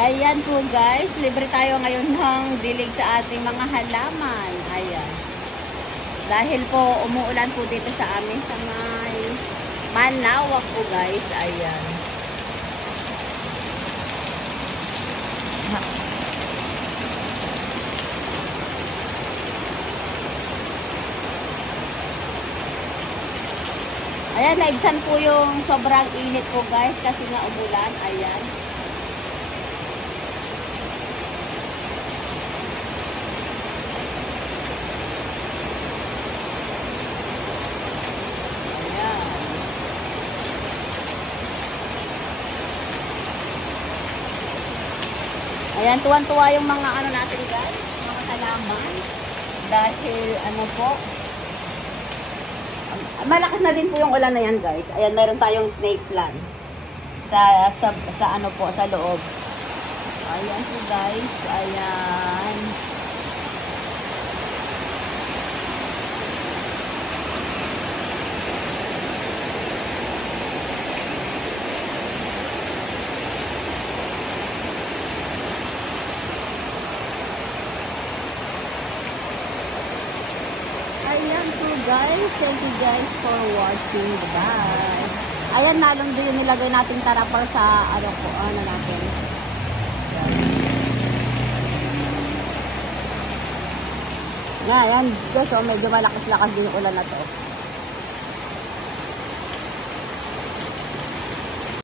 Ayan po guys, libre tayo ngayon ng dilig sa ating mga halaman. Ayan. Dahil po umuulan po dito sa amin sa may Manawag po guys. Ayan. Ayan, naibsan po yung sobrang init po guys kasi nga umulan. Ayan. Ayan, tuwan-tuwa yung mga ano natin guys, mga halaman. Dahil ano po, malakas na din po yung ulan na yan guys. Ayan, meron tayong snake plant sa ano po, sa loob. Ayan po guys, ayan. Ayan po guys, thank you guys for watching. Bye. Ayan, nalong din yung nilagay natin tarapal sa ano po, ano natin. Ayan guys, oh, medyo malakas-lakas din yung ulan na to.